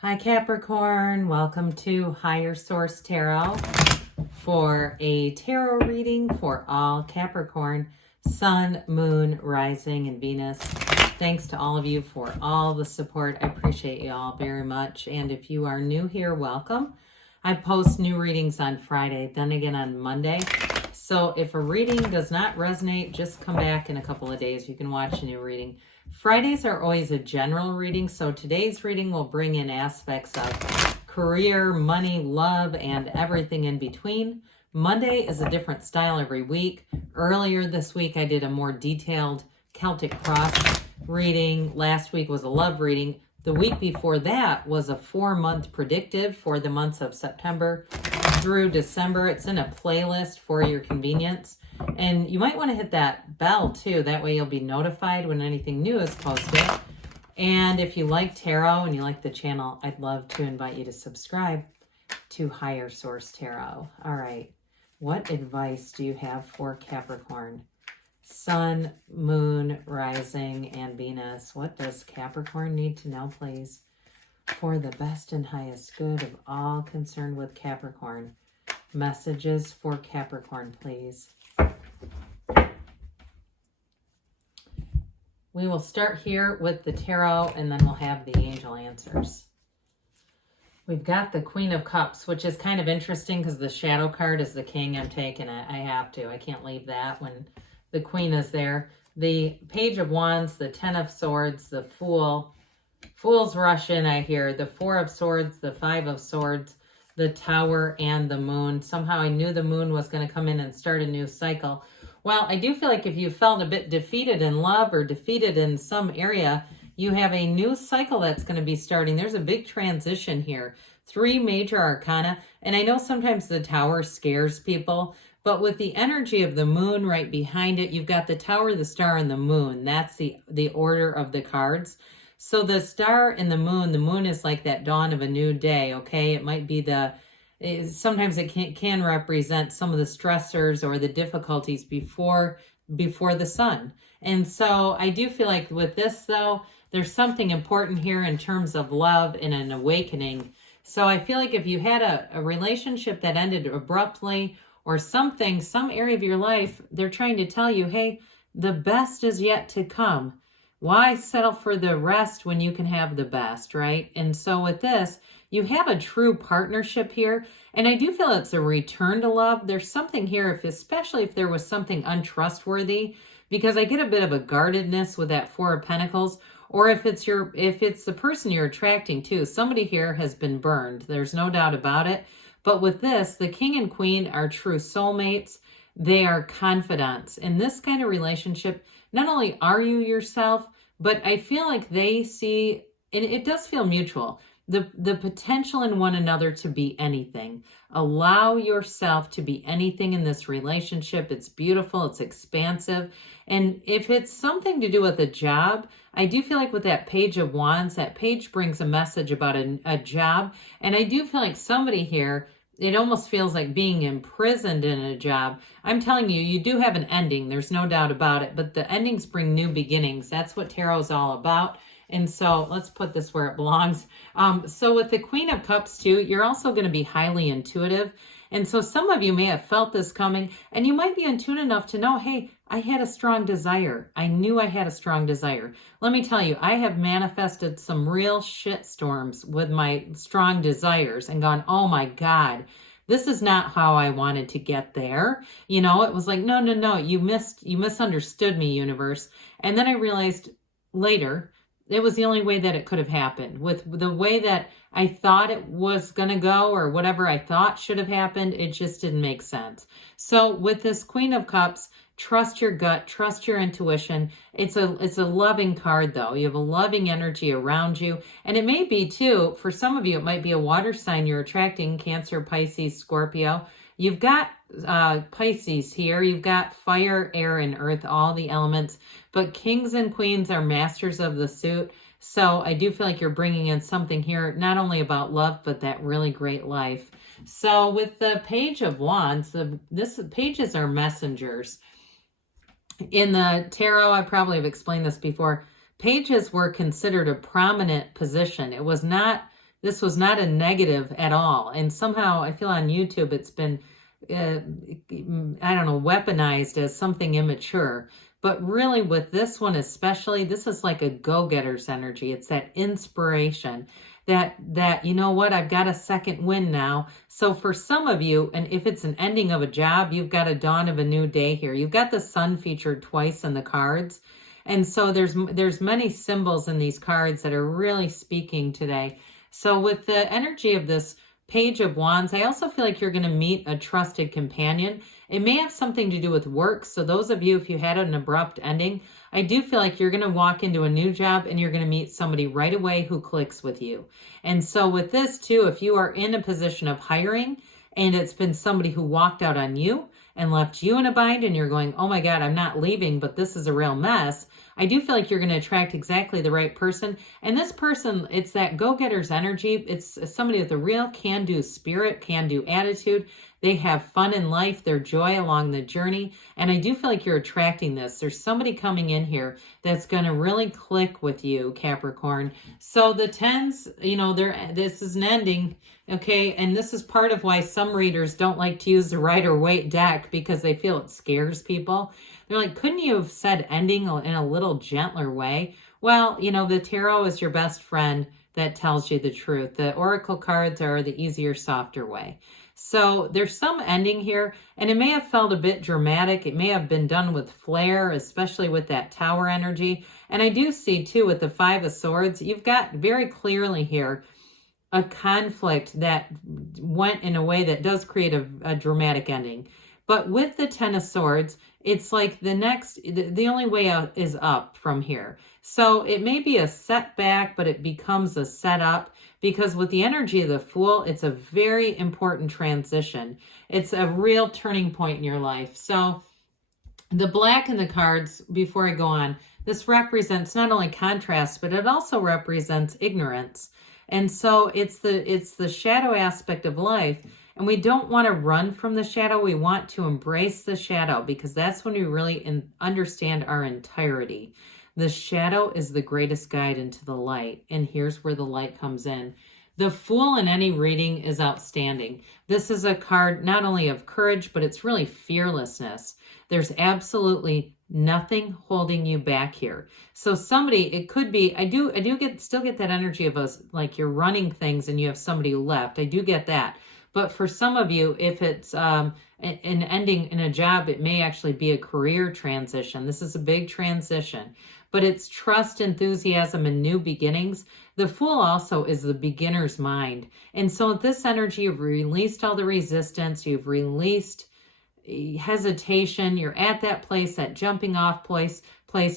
Hi Capricorn, welcome to Higher Source Tarot for a tarot reading for all Capricorn, Sun, Moon, Rising, and Venus. Thanks to all of you for all the support. I appreciate you all very much. And if you are new here, welcome. I post new readings on Friday, then again on Monday. So if a reading does not resonate, just come back in a couple of days. You can watch a new reading. Fridays are always a general reading, so today's reading will bring in aspects of career, money, love, and everything in between. Monday is a different style every week. Earlier this week, I did a more detailed Celtic Cross reading. Last week was a love reading. The week before that was a 4-month predictive for the months of September through December. It's in a playlist for your convenience. And you might want to hit that bell too. That way you'll be notified when anything new is posted. And if you like tarot and you like the channel, I'd love to invite you to subscribe to Higher Source Tarot. All right. What advice do you have for Capricorn? Sun, Moon, Rising, and Venus. What does Capricorn need to know, please? For the best and highest good of all concerned with Capricorn. Messages for Capricorn, please. We will start here with the tarot and then we'll have the angel answers. We've got the Queen of Cups, which is kind of interesting because the shadow card is the king. I'm taking it. I have to. I can't leave that when the Queen is there. The Page of Wands, the Ten of Swords, the Fool. Fool's Russian, I hear. The Four of Swords, the Five of Swords, the Tower, and the Moon. Somehow I knew the Moon was going to come in and start a new cycle. Well, I do feel like if you felt a bit defeated in love or defeated in some area, you have a new cycle that's going to be starting. There's a big transition here. 3 major arcana. And I know sometimes the Tower scares people, but with the energy of the Moon right behind it, you've got the Tower, the Star, and the Moon. That's the order of the cards. So the Star and the Moon is like that dawn of a new day, okay? It might be sometimes it can represent some of the stressors or the difficulties before the Sun. And so I do feel like with this, though, there's something important here in terms of love and an awakening. So I feel like if you had a relationship that ended abruptly or something, some area of your life, they're trying to tell you, hey, the best is yet to come. Why settle for the rest when you can have the best, right? And so with this, you have a true partnership here. And I do feel it's a return to love. There's something here, especially if there was something untrustworthy, because I get a bit of a guardedness with that Four of Pentacles. Or if it's the person you're attracting to, somebody here has been burned. There's no doubt about it. But with this, the King and Queen are true soulmates. They are confidants. In this kind of relationship, not only are you yourself, but I feel like they see, and it does feel mutual, the potential in one another to be anything. Allow yourself to be anything in this relationship. It's beautiful. It's expansive. And if it's something to do with a job, I do feel like with that Page of Wands, that page brings a message about a job. And I do feel like somebody here, it almost feels like being imprisoned in a job. I'm telling you, you do have an ending. There's no doubt about it. But the endings bring new beginnings. That's what tarot is all about. And so let's put this where it belongs. So with the Queen of Cups too, you're also going to be highly intuitive. And so some of you may have felt this coming, and you might be in tune enough to know, hey, I had a strong desire. I knew I had a strong desire. Let me tell you, I have manifested some real shit storms with my strong desires and gone, oh my God, this is not how I wanted to get there. You know, it was like, no, you misunderstood me, universe. And then I realized later, it was the only way that it could have happened. With the way that I thought it was going to go or whatever I thought should have happened, it just didn't make sense. So with this Queen of Cups, trust your gut, trust your intuition. It's a loving card, though. You have a loving energy around you. And it may be, too, for some of you, it might be a water sign you're attracting, Cancer, Pisces, Scorpio. You've got Pisces here. You've got fire, air, and earth, all the elements. But kings and queens are masters of the suit. So I do feel like you're bringing in something here, not only about love, but that really great life. So with the Page of Wands, pages are messengers. In the tarot, I probably have explained this before, pages were considered a prominent position. It was not This was not a negative at all. And somehow I feel on YouTube it's been, I don't know, weaponized as something immature. But really with this one especially, this is like a go-getter's energy. It's that inspiration that, you know what, I've got a second wind now. So for some of you, and if it's an ending of a job, you've got a dawn of a new day here. You've got the sun featured twice in the cards. And so there's many symbols in these cards that are really speaking today. So with the energy of this Page of Wands, I also feel like you're going to meet a trusted companion. It may have something to do with work. So those of you, if you had an abrupt ending, I do feel like you're going to walk into a new job and you're going to meet somebody right away who clicks with you. And so with this too, if you are in a position of hiring and it's been somebody who walked out on you and left you in a bind and you're going, oh my God, I'm not leaving, but this is a real mess. I do feel like you're going to attract exactly the right person. And this person, it's that go-getter's energy. It's somebody with a real can-do spirit, can-do attitude. They have fun in life, their joy along the journey. And I do feel like you're attracting this. There's somebody coming in here that's going to really click with you, Capricorn. So the 10s, you know, this is an ending, okay? And this is part of why some readers don't like to use the Rider-Waite deck because they feel it scares people. They're like, couldn't you have said ending in a little gentler way? Well, you know, the tarot is your best friend that tells you the truth. The oracle cards are the easier, softer way. So there's some ending here, and it may have felt a bit dramatic. It may have been done with flair, especially with that Tower energy. And I do see, too, with the Five of Swords, you've got very clearly here a conflict that went in a way that does create a dramatic ending. But with the Ten of Swords, it's like the only way out is up from here. So it may be a setback, but it becomes a setup because with the energy of the Fool, it's a very important transition. It's a real turning point in your life. So the black in the cards, before I go on, this represents not only contrast, but it also represents ignorance. And so it's the shadow aspect of life. And we don't want to run from the shadow. We want to embrace the shadow because that's when we really understand our entirety. The shadow is the greatest guide into the light. And here's where the light comes in. The Fool in any reading is outstanding. This is a card not only of courage, but it's really fearlessness. There's absolutely nothing holding you back here. So somebody, it could be, I do still get that energy of us, like you're running things and you have somebody left. I do get that. But for some of you, if it's an ending in a job, it may actually be a career transition. This is a big transition. But it's trust, enthusiasm, and new beginnings. The Fool also is the beginner's mind. And so with this energy, you've released all the resistance. You've released hesitation. You're at that place, that jumping off place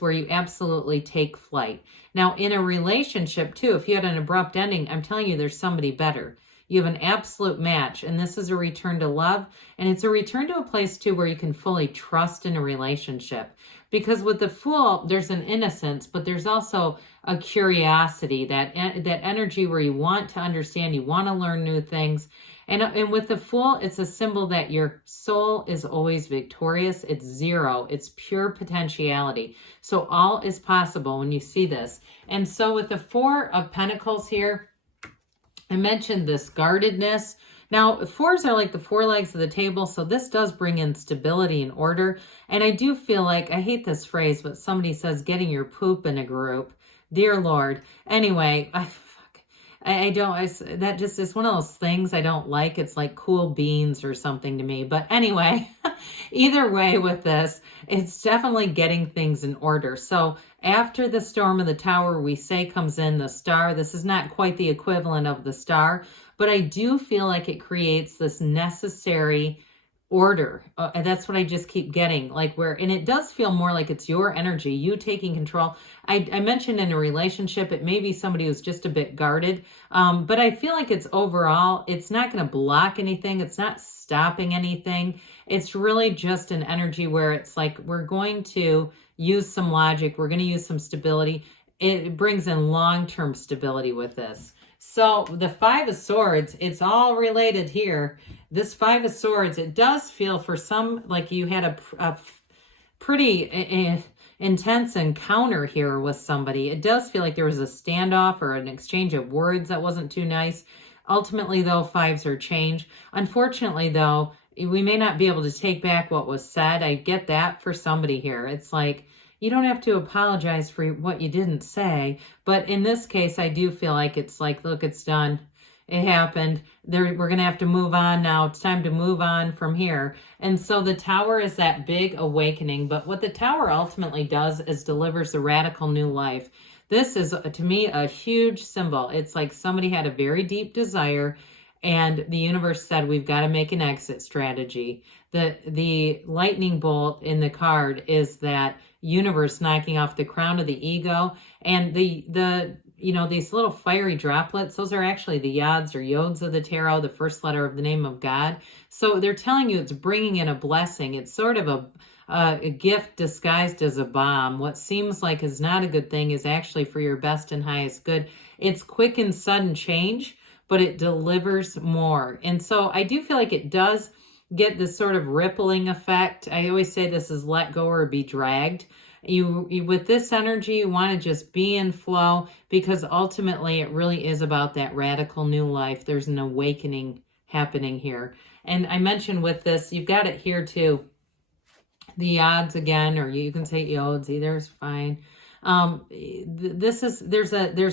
where you absolutely take flight. Now, in a relationship, too, if you had an abrupt ending, I'm telling you, there's somebody better. You have an absolute match, and this is a return to love, and it's a return to a place, too, where you can fully trust in a relationship. Because with the Fool, there's an innocence, but there's also a curiosity, that energy where you want to understand, you want to learn new things. And with the Fool, it's a symbol that your soul is always victorious. It's zero. It's pure potentiality. So all is possible when you see this. And so with the Four of Pentacles here, I mentioned this guardedness. Now, fours are like the four legs of the table, so this does bring in stability and order. And I do feel like, I hate this phrase, but somebody says getting your poop in a group. Dear Lord. Anyway, that just is one of those things I don't like. It's like cool beans or something to me. But anyway, either way with this, it's definitely getting things in order. So after the storm of the Tower, we say comes in the Star. This is not quite the equivalent of the Star, but I do feel like it creates this necessary order. And that's what I just keep getting, and it does feel more like it's your energy, you taking control. I mentioned in a relationship, it may be somebody who's just a bit guarded, but I feel like it's overall, it's not going to block anything. It's not stopping anything. It's really just an energy where it's like, we're going to use some logic. We're going to use some stability. It brings in long-term stability with this. So the Five of Swords, it's all related here. This Five of Swords, it does feel for some like you had a pretty, intense encounter here with somebody. It does feel like there was a standoff or an exchange of words that wasn't too nice. Ultimately, though, fives are change. Unfortunately, though, we may not be able to take back what was said. I get that for somebody here. It's like, you don't have to apologize for what you didn't say. But in this case, I do feel like it's like, look, it's done. It happened. We're going to have to move on now. It's time to move on from here. And so the Tower is that big awakening. But what the Tower ultimately does is delivers a radical new life. This is, to me, a huge symbol. It's like somebody had a very deep desire, and the universe said, we've got to make an exit strategy. The lightning bolt in the card is that universe knocking off the crown of the ego, and the these little fiery droplets, those are actually the yods or yods of the tarot, the first letter of the name of God. So they're telling you it's bringing in a blessing. It's sort of a gift disguised as a bomb. What seems like is not a good thing is actually for your best and highest good. It's quick and sudden change, but it delivers more. And so I do feel like it does get this sort of rippling effect. I always say this is let go or be dragged. You with this energy, you want to just be in flow, because ultimately it really is about that radical new life. There's an awakening happening here. And I mentioned with this, you've got it here too. The odds again, or you can say yods, either is fine. There's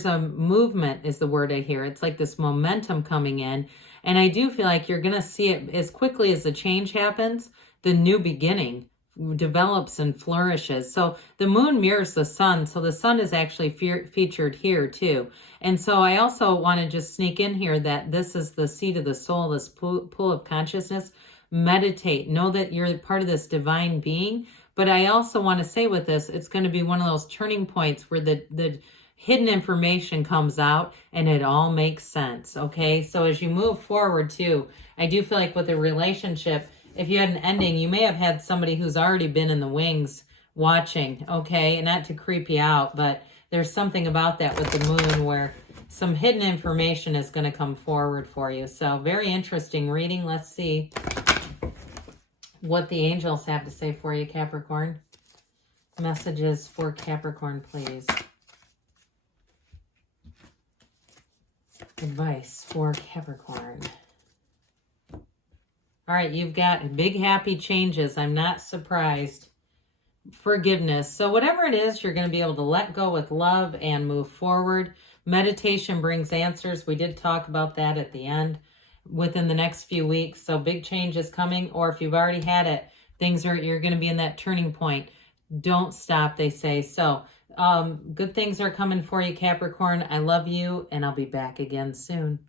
a movement is the word I hear. It's like this momentum coming in. And I do feel like you're going to see it as quickly as the change happens, the new beginning develops and flourishes. So the moon mirrors the sun. So the sun is actually featured here too. And so I also want to just sneak in here that this is the seat of the soul, this pool of consciousness. Meditate. Know that you're part of this divine being. But I also want to say with this, it's going to be one of those turning points where the hidden information comes out and it all makes sense. Okay. So as you move forward too, I do feel like with a relationship, if you had an ending, you may have had somebody who's already been in the wings watching. Okay. And not to creep you out, but there's something about that with the moon where some hidden information is going to come forward for you. So very interesting reading. Let's see what the angels have to say for you, Capricorn. Messages for Capricorn, please. Advice for Capricorn. All right, you've got big happy changes. I'm not surprised. Forgiveness. So whatever it is, you're going to be able to let go with love and move forward. Meditation brings answers. We did talk about that at the end within the next few weeks. So big change is coming, or if you've already had it, you're going to be in that turning point. Don't stop, they say. So good things are coming for you, Capricorn. I love you, and I'll be back again soon.